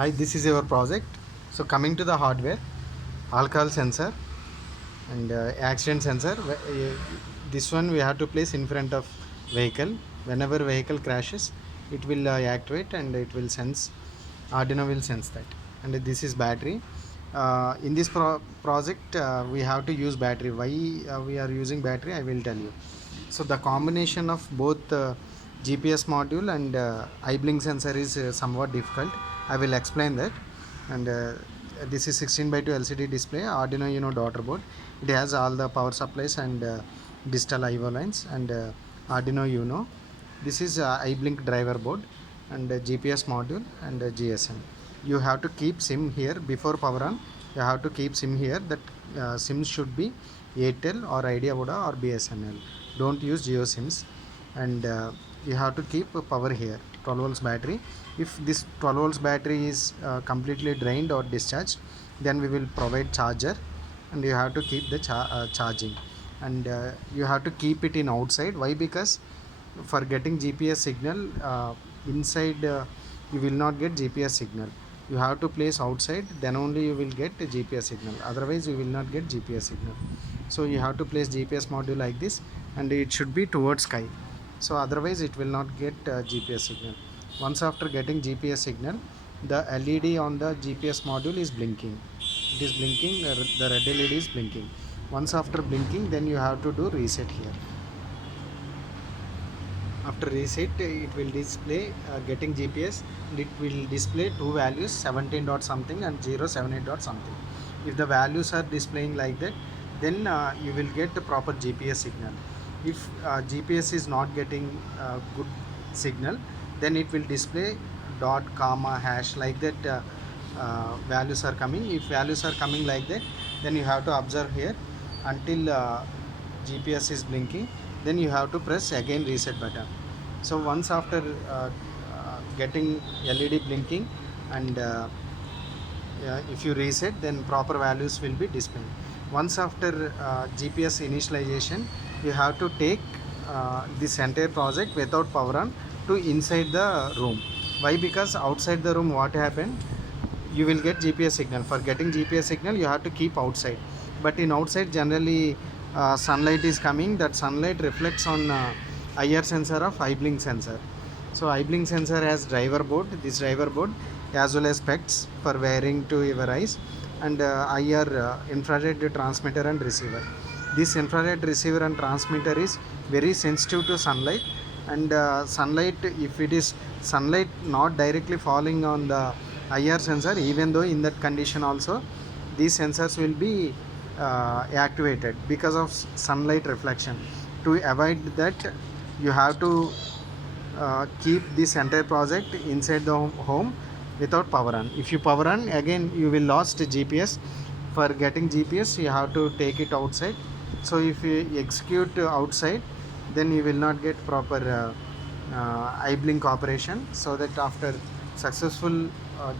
Hi, this is your project. So coming to the hardware, alcohol sensor and accident sensor. This one we have to place in front of vehicle. Whenever vehicle crashes, it will activate and it will sense. Arduino will sense that. And this is battery. In this project, we have to use battery. Why we are using battery? I will tell you. So the combination of both GPS module and iBlink sensor is somewhat difficult. I will explain that. And this is 16 by 2 LCD display, Arduino Uno daughter board. It has all the power supplies and digital IO lines and Arduino Uno. This is iBlink driver board and GPS module and GSM. You have to keep SIM here before power on. You have to keep SIM here. That SIM should be Airtel or Idea Voda or BSNL. Don't use Geo SIMs. And you have to keep power here, 12 volts battery. If this 12 volts battery is completely drained or discharged, then we will provide charger, and you have to keep the charging. And you have to keep it in outside. Why? Because for getting GPS signal inside, you will not get GPS signal. You have to place outside, then only you will get GPS signal, otherwise you will not get GPS signal. So you have to place GPS module like this, and it should be towards sky, so otherwise it will not get GPS signal. Once after getting GPS signal, the LED on the GPS module is blinking. It is blinking, the red LED is blinking. Once after blinking, then you have to do reset here. After reset, it will display getting GPS, and it will display two values, 17 dot something and 078 dot something. If the values are displaying like that, then you will get the proper GPS signal. If GPS is not getting good signal, then it will display dot, comma, hash like that. Values are coming. If values are coming like that, then you have to observe here until GPS is blinking. Then you have to press again reset button. So once after getting LED blinking, and if you reset, then proper values will be displayed. Once after GPS initialization, you have to take this entire project without power on to inside the room. Why? Because outside the room, what happened, you will get GPS signal. For getting GPS signal, you have to keep outside. But in outside, generally sunlight is coming. That sunlight reflects on IR sensor of iBlink sensor. So iBlink sensor has driver board, this driver board, as well as specs for wearing to your eyes, and IR infrared transmitter and receiver. This infrared receiver and transmitter is very sensitive to sunlight, and sunlight, if it is sunlight not directly falling on the IR sensor, even though in that condition also these sensors will be activated because of sunlight reflection. To avoid that, you have to keep this entire project inside the home without power on. If you power on, again you will lost GPS. For getting GPS, you have to take it outside. So if you execute outside, then you will not get proper iBlink operation. So that after successful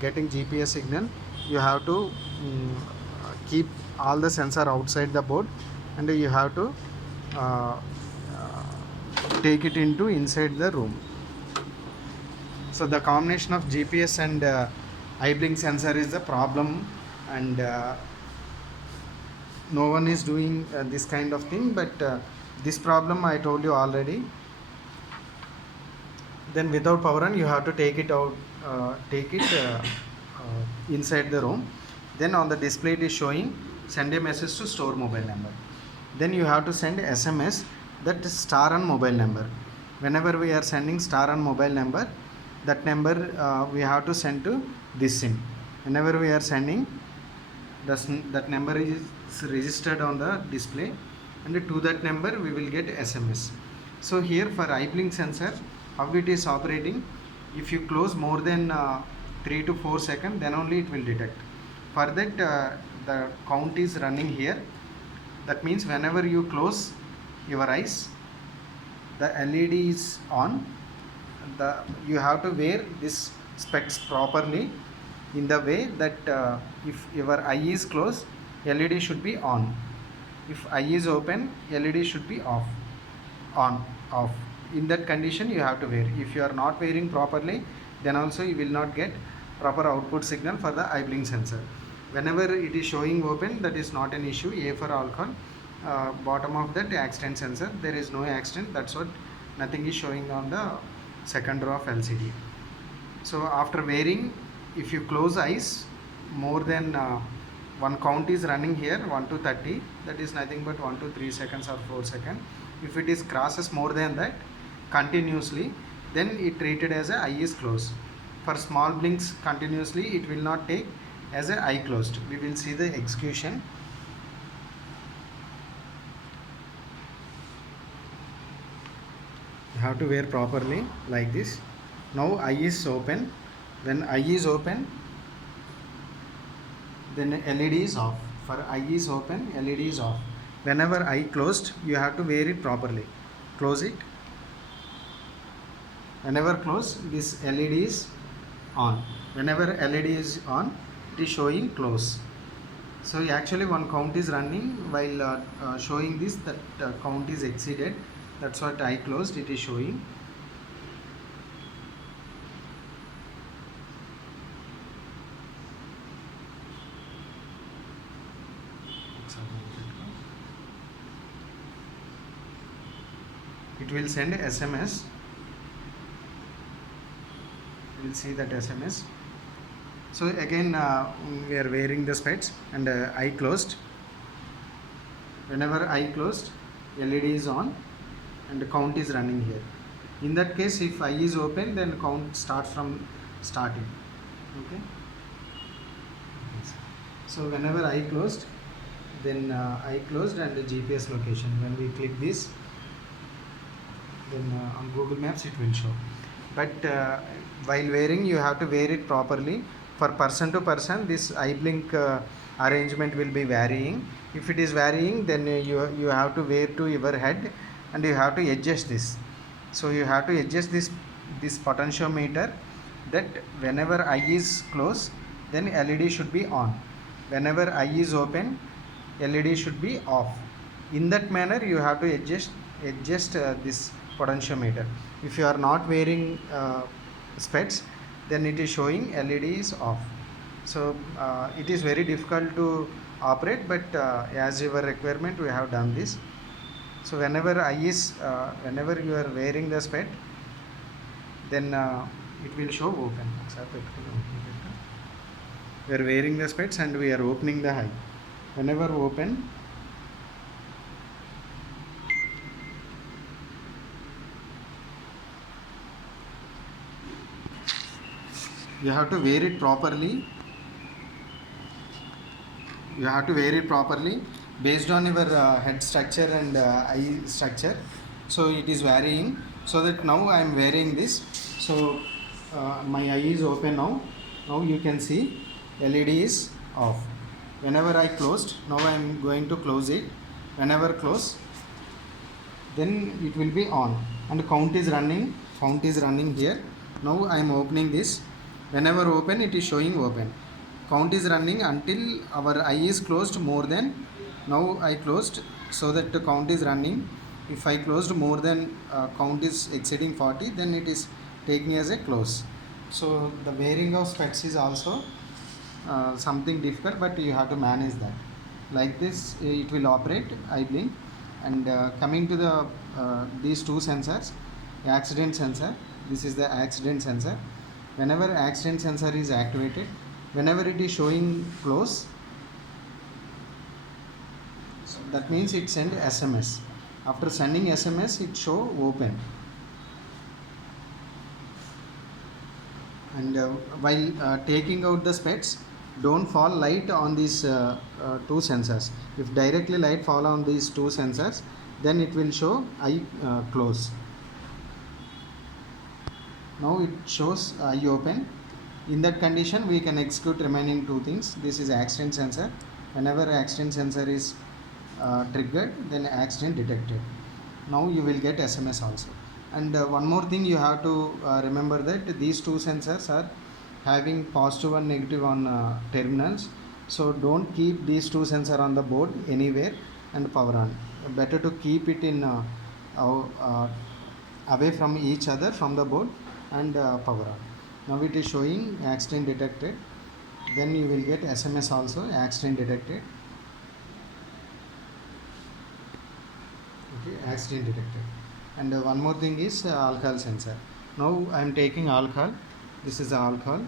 getting GPS signal, you have to keep all the sensor outside the board, and you have to uh, take it into inside the room. So the combination of GPS and iBlink sensor is the problem, and no one is doing this kind of thing. But this problem I told you already. Then without power on, you have to take it out, inside the room. Then on the display it is showing send a message to store mobile number. Then you have to send SMS, that is star on mobile number. Whenever we are sending star on mobile number, that number we have to send to this SIM. Whenever we are sending, that number is registered on the display, and to that number we will get SMS. So here for iBlink sensor, how it is operating, if you close more than 3 to 4 seconds, then only it will detect. For that, the count is running here. That means whenever you close your eyes, the LED is on. You have to wear this specs properly, in the way that if your eye is closed, LED should be on. If eye is open, LED should be off. In that condition, you have to wear. If you are not wearing properly, then also you will not get proper output signal for the eye blink sensor. Whenever it is showing open, that is not an issue. A for alcohol. Bottom of that accident sensor, there is no accident. That's what, nothing is showing on the second row of LCD. So after wearing, if you close eyes, more than one count is running here, 1 to 30, that is nothing but 1 to 3 seconds or 4 seconds. If it is crosses more than that continuously, then it treated as a eye is closed. For small blinks continuously, it will not take as a eye closed. We will see the execution. You have to wear properly like this. Now eye is open. When eye is open, then LED is off. For eye is open, LED is off. Whenever eye closed, you have to wear it properly. Close it. Whenever closed, this LED is on. Whenever LED is on, it is showing close. So actually one count is running while showing this, that count is exceeded. That's what eye closed, it is showing. It will send SMS. We will see that SMS. So again we are wearing the specs and eye closed. Whenever eye closed, LED is on and the count is running here. In that case, if eye is open, then count starts from starting. Okay. So whenever eye closed, then eye closed and the GPS location. When we click this, then on Google Maps it will show. But while wearing, you have to wear it properly. For person to person, this eye blink arrangement will be varying. If it is varying, then you have to wear to your head and you have to adjust this. So you have to adjust this potentiometer, that whenever eye is closed, then LED should be on. Whenever eye is open, LED should be off. In that manner, you have to adjust this potentiometer. If you are not wearing specs, then it is showing LED is off. So it is very difficult to operate, but as your requirement, we have done this. So whenever whenever you are wearing the spec, then it will show open. We are wearing the specs and we are opening the eye. Whenever open, you have to wear it properly. You have to wear it properly based on your head structure and eye structure. So it is varying. So that now I am wearing this. So my eye is open now. Now you can see LED is off. Whenever I closed, now I am going to close it. Whenever close, then it will be on and count is running. Count is running here. Now I am opening this. Whenever open, it is showing open. Count is running until our eye is closed more than. Now I closed, so that the count is running. If I closed more than count is exceeding 40, then it is taking as a close. So the wearing of specs is also something difficult, but you have to manage that. Like this, it will operate eye blink. And coming to the these two sensors, accident sensor. This is the accident sensor. Whenever accident sensor is activated, whenever it is showing close, so that means it send SMS. After sending SMS, it show open. And while taking out the specs, don't fall light on these two sensors. If directly light fall on these two sensors, then it will show eye close. Now it shows eye open. In that condition, we can execute remaining two things. This is accident sensor. Whenever accident sensor is triggered, then accident detected. Now you will get SMS also. And one more thing you have to remember, that these two sensors are having positive and negative on terminals. So don't keep these two sensors on the board anywhere and power on. Better to keep it in away from each other from the board and power on. Now it is showing accident detected. Then you will get SMS also, accident detected. Okay, accident detected. And one more thing is alcohol sensor. Now I am taking alcohol. This is the alcohol,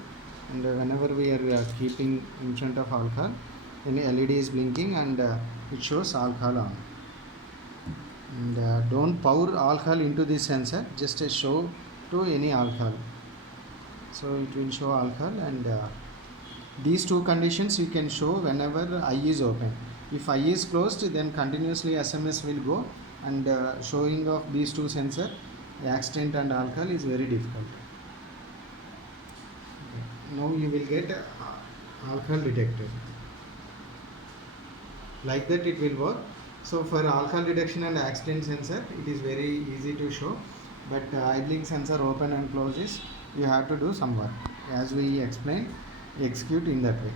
and whenever we are keeping in front of alcohol, then LED is blinking and it shows alcohol on. And don't pour alcohol into this sensor, just show to any alcohol. So it will show alcohol, and these two conditions you can show whenever eye is open. If eye is closed, then continuously SMS will go, and showing of these two sensor, accident and alcohol, is very difficult. Now you will get alcohol detected. Like that it will work. So for alcohol detection and accident sensor, it is very easy to show, but idling sensor open and closes, you have to do some work. As we explained, execute in that way.